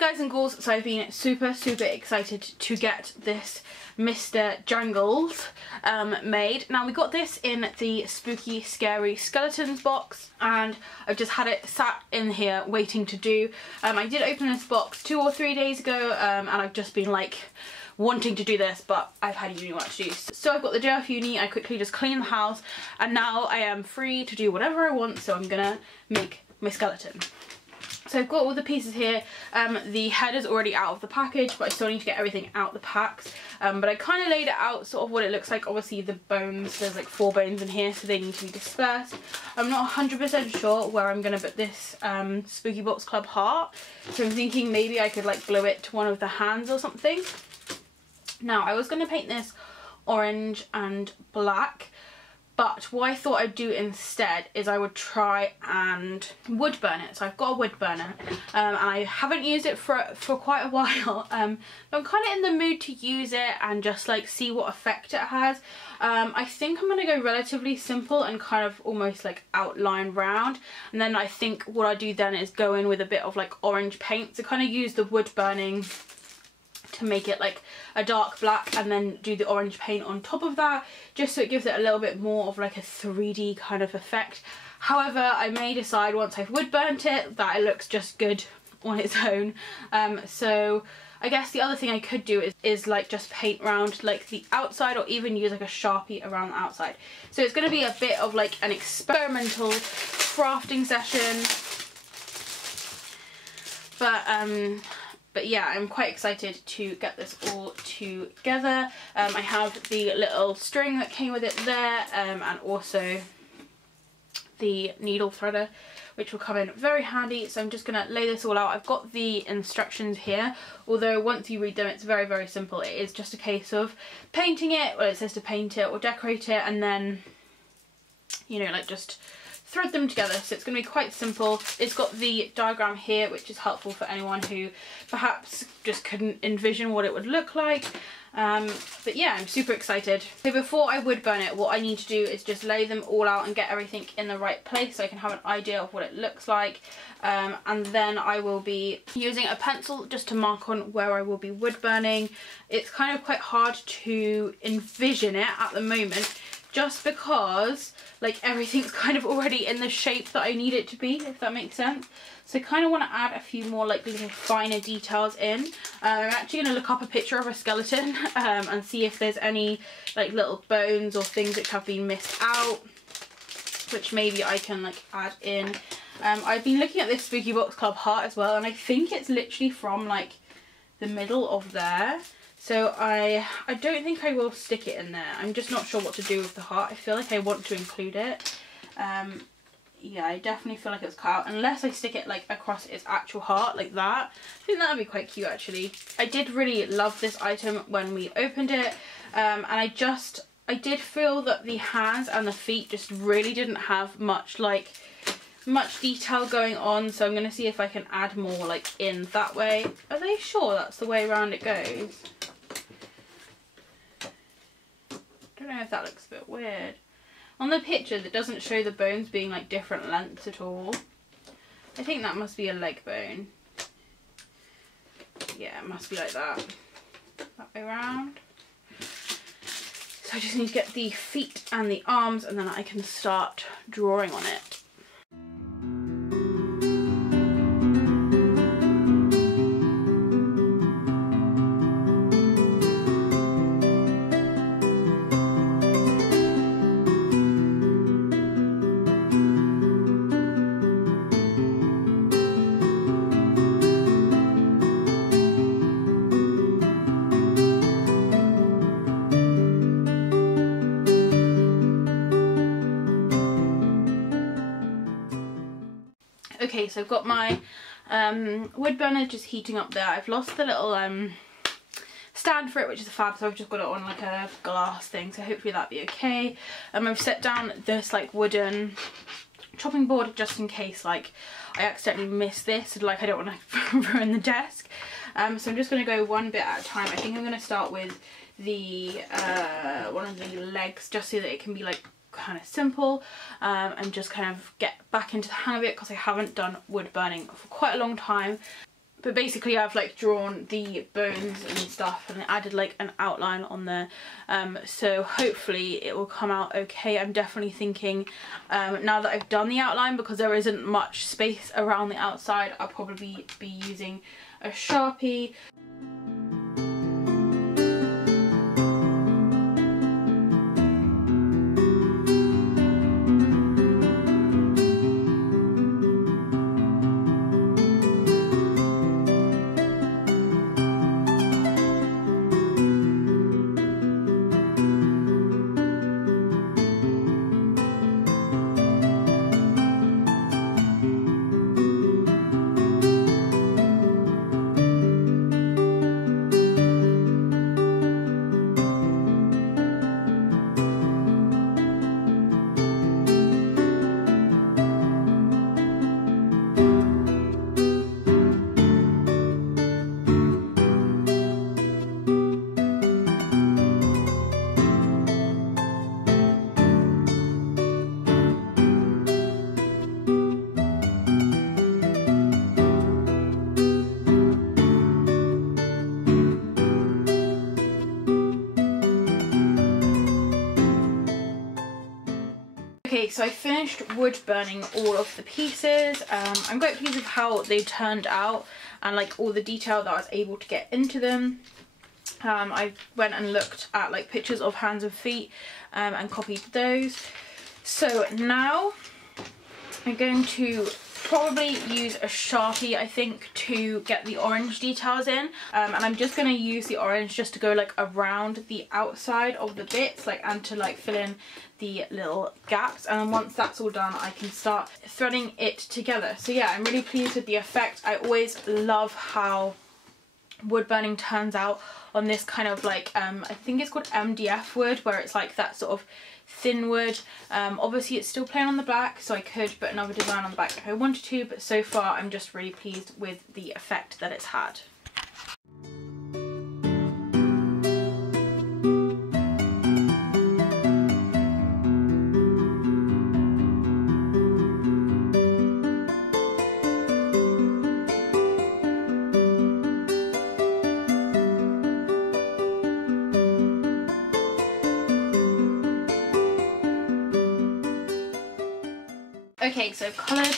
guys and ghouls, so I've been super excited to get this Mr. Jangles made. Now we got this in the Spooky Scary Skeletons box and I've just had it sat in here waiting to do. I did open this box 2 or 3 days ago and I've just been like wanting to do this, but I've had uni work to do. So I've got the day off uni, I quickly just cleaned the house and now I am free to do whatever I want, so I'm gonna make my skeleton. So I've got all the pieces here. The head is already out of the package, but I still need to get everything out the packs. But I kind of laid it out sort of what it looks like. Obviously the bones, there's like 4 bones in here, so they need to be dispersed. I'm not 100% sure where I'm going to put this Spooky Box Club heart. So I'm thinking maybe I could like glue it to one of the hands or something. Now I was going to paint this orange and black. But what I thought I'd do instead is I would try and wood burn it. So I've got a wood burner and I haven't used it for quite a while. But I'm kind of in the mood to use it and just like see what effect it has. I think I'm going to go relatively simple and kind of almost like outline round. And then I think what I do then is go in with a bit of like orange paint. So kind of use the wood burning to make it like a dark black and then do the orange paint on top of that, just so it gives it a little bit more of like a 3D kind of effect. However, I may decide once I've wood burnt it that it looks just good on its own. So I guess the other thing I could do is like just paint around like the outside, or even use like a Sharpie around the outside. So it's going to be a bit of like an experimental crafting session, but yeah, I'm quite excited to get this all together. I have the little string that came with it there, and also the needle threader, which will come in very handy. So I'm just going to lay this all out. I've got the instructions here, although once you read them it's very simple. It is just a case of painting it, well, it says to paint it or decorate it, and then, you know, like just thread them together. So it's going to be quite simple. It's got the diagram here, which is helpful for anyone who perhaps just couldn't envision what it would look like. But yeah, I'm super excited. So before I wood burn it, what I need to do is just lay them all out and get everything in the right place so I can have an idea of what it looks like. And then I will be using a pencil just to mark on where I will be wood burning. It's kind of quite hard to envision it at the moment, just because like everything's kind of already in the shape that I need it to be, if that makes sense. So I kind of want to add a few more like little finer details in. I'm actually going to look up a picture of a skeleton and see if there's any like little bones or things that have been missed out, which maybe I can like add in. I've been looking at this Spooky Box Club heart as well, and I think it's literally from like the middle of there. So I don't think I will stick it in there. I'm just not sure what to do with the heart. I feel like I want to include it. Yeah, I definitely feel like it's cut out, unless I stick it like across its actual heart like that. I think that would be quite cute actually. I did really love this item when we opened it, and I did feel that the hands and the feet just really didn't have much detail going on, so I'm going to see if I can add more like in that way. Are they sure that's the way around it goes? I don't know if that looks a bit weird. On the picture that doesn't show the bones being like different lengths at all. I think that must be a leg bone. Yeah, it must be like that. That way around. So I just need to get the feet and the arms and then I can start drawing on it. Okay, so I've got my wood burner just heating up there. I've lost the little stand for it, which is a fab, so I've just got it on like a glass thing, so hopefully that'll be okay. I've set down this like wooden chopping board just in case like I accidentally miss this, like I don't want to ruin the desk. So I'm just going to go one bit at a time. I think I'm going to start with the one of the legs, just so that it can be like kind of simple, and just kind of get back into the hang of it, because I haven't done wood burning for quite a long time. But basically I've like drawn the bones and stuff and added like an outline on there, so hopefully it will come out okay. I'm definitely thinking now that I've done the outline, because there isn't much space around the outside, I'll probably be using a Sharpie. Okay, so I finished wood burning all of the pieces. I'm quite pleased with how they turned out and like all the detail that I was able to get into them. I went and looked at like pictures of hands and feet and copied those. So now I'm going to probably use a Sharpie, I think, to get the orange details in, and I'm just going to use the orange just to go like around the outside of the bits, like, and to like fill in the little gaps, and then once that's all done I can start threading it together. So yeah, I'm really pleased with the effect. I always love how wood burning turns out on this kind of like I think it's called MDF wood, where it's like that sort of thin wood. Obviously it's still plain on the black, so I could put another design on the back if I wanted to, but so far I'm just really pleased with the effect that it's had. Okay, so I've coloured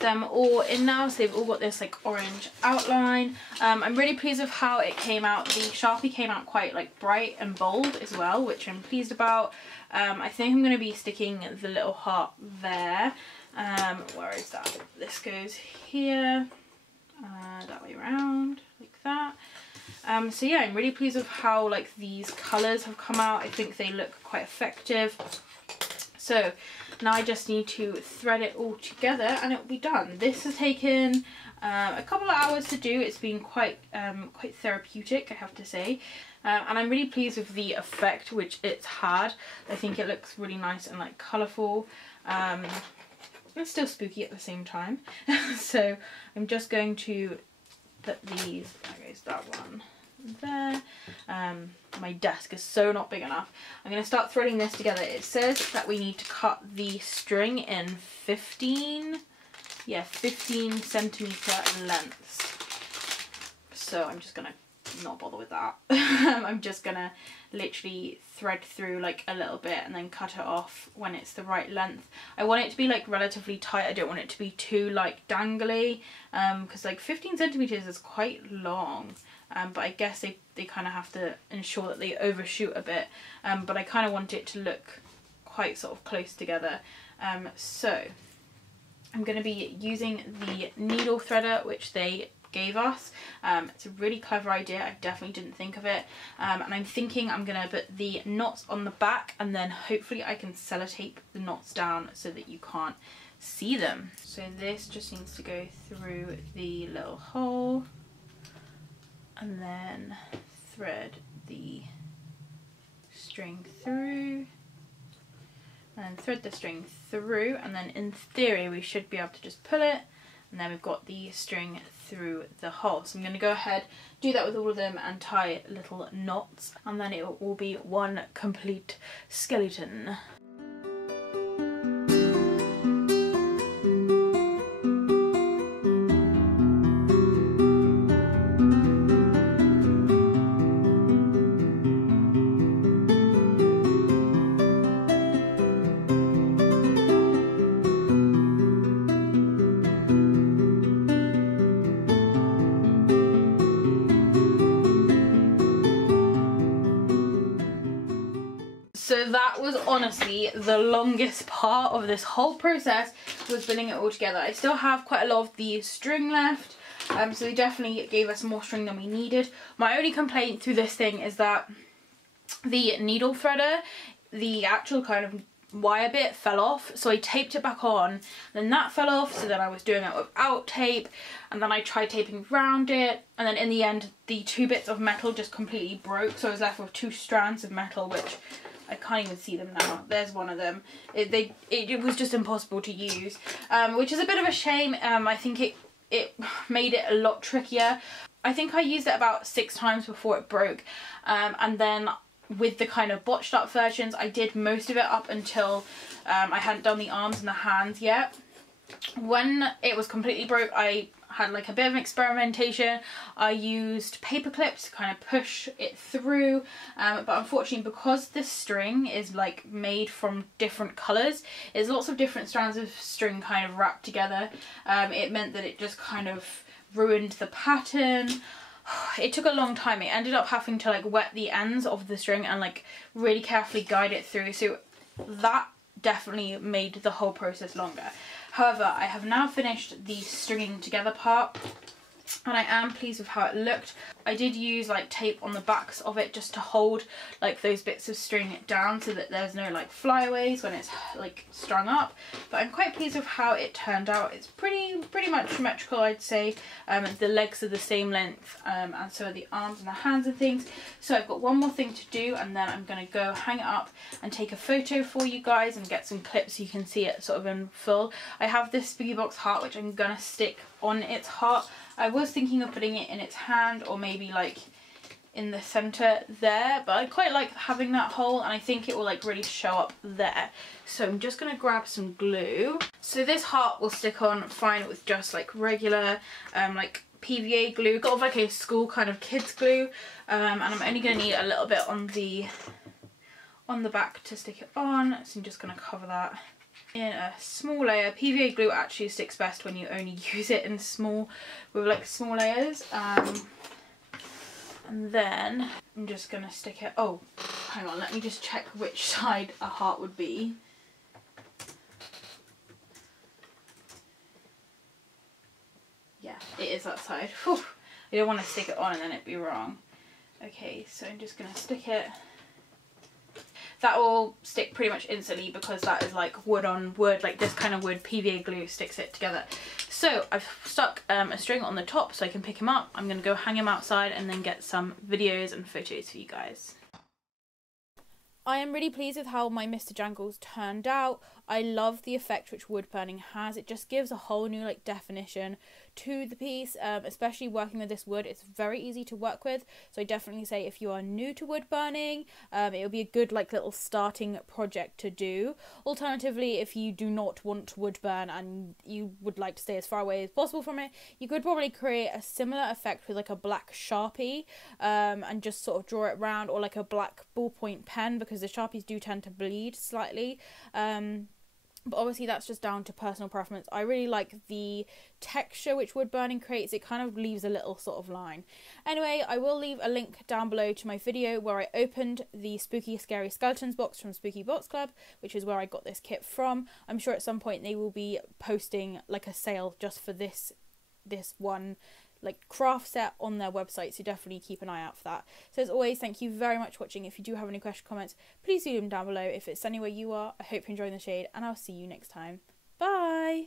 them all in now, so they've all got this like orange outline. I'm really pleased with how it came out. The Sharpie came out quite like bright and bold as well, which I'm pleased about. I think I'm going to be sticking the little heart there. Where is that? This goes here, that way around, like that. So yeah, I'm really pleased with how like these colours have come out. I think they look quite effective. So now I just need to thread it all together and it will be done. This has taken a couple of hours to do. It's been quite therapeutic, I have to say, and I'm really pleased with the effect which it's had. I think it looks really nice and like colourful. It's still spooky at the same time. So I'm just going to put these, there goes that one there. My desk is so not big enough. I'm going to start threading this together. It says that we need to cut the string in 15 centimetre lengths. So I'm just going to not bother with that. I'm just going to literally thread through like a little bit and then cut it off when it's the right length. I want it to be like relatively tight. I don't want it to be too like dangly, because like 15 centimetres is quite long. But I guess they kind of have to ensure that they overshoot a bit, but I kind of want it to look quite sort of close together. So I'm going to be using the needle threader which they gave us. It's a really clever idea. I definitely didn't think of it, and I'm thinking I'm going to put the knots on the back and then hopefully I can sellotape the knots down so that you can't see them. So this just needs to go through the little hole and then thread the string through, and thread the string through, and then in theory we should be able to just pull it, and then we've got the string through the hole. So I'm going to go ahead, do that with all of them and tie little knots, and then it will all be one complete skeleton. So that was honestly the longest part of this whole process, was putting it all together. I still have quite a lot of the string left, so they definitely gave us more string than we needed. My only complaint through this thing is that the needle threader, the actual kind of wire bit, fell off, so I taped it back on, then that fell off, so then I was doing it without tape, and then I tried taping around it, and then in the end the two bits of metal just completely broke, so I was left with two strands of metal, which I can't even see them now. There's one of them. It was just impossible to use, which is a bit of a shame. I think it made it a lot trickier. I think I used it about 6 times before it broke, and then with the kind of botched up versions, I did most of it up until I hadn't done the arms and the hands yet. When it was completely broke, I had like a bit of experimentation. I used paper clips to kind of push it through, but unfortunately, because this string is like made from different colours, there's lots of different strands of string kind of wrapped together, it meant that it just kind of ruined the pattern. It took a long time. It ended up having to like wet the ends of the string and like really carefully guide it through, so that definitely made the whole process longer. However, I have now finished the stringing together part, and I am pleased with how it looked. I did use like tape on the backs of it just to hold like those bits of string down so that there's no like flyaways when it's like strung up, but I'm quite pleased with how it turned out. It's pretty much symmetrical, I'd say. The legs are the same length, and so are the arms and the hands and things. So I've got one more thing to do, and then I'm going to go hang it up and take a photo for you guys and get some clips so you can see it sort of in full. I have this spooky box heart which I'm gonna stick on its heart. I was thinking of putting it in its hand or maybe like in the centre there, but I quite like having that hole, and I think it will like really show up there. So I'm just going to grab some glue. So this heart will stick on fine with just like regular like PVA glue, got like a school kind of kids glue, and I'm only going to need a little bit on the back to stick it on, so I'm just going to cover that in a small layer. PVA glue actually sticks best when you only use it in small layers, and then I'm just gonna stick it. Oh, hang on, let me just check which side a heart would be. Yeah, it is that side. Whew. I don't want to stick it on and then it'd be wrong. Okay, so I'm just gonna stick it. That will stick pretty much instantly because that is like wood on wood, like this kind of wood. PVA glue sticks it together. So I've stuck a string on the top so I can pick him up. I'm going to go hang him outside and then get some videos and photos for you guys. I am really pleased with how my Mr. Jangles turned out. I love the effect which wood burning has. It just gives a whole new like definition to the piece, especially working with this wood. It's very easy to work with, so I definitely say if you are new to wood burning, it would be a good like little starting project to do. Alternatively, if you do not want wood burn and you would like to stay as far away as possible from it, you could probably create a similar effect with like a black Sharpie, and just sort of draw it round, or like a black ballpoint pen, because the Sharpies do tend to bleed slightly. But obviously that's just down to personal preference. I really like the texture which wood burning creates. It kind of leaves a little sort of line. Anyway, I will leave a link down below to my video where I opened the Spooky Scary Skeletons box from Spooky Box Club, which is where I got this kit from. I'm sure at some point they will be posting like a sale just for this one like craft set on their website, so definitely keep an eye out for that. So as always, thank you very much for watching. If you do have any questions, comments, please leave them down below. If it's anywhere you are, I hope you're enjoying the shade, and I'll see you next time. Bye!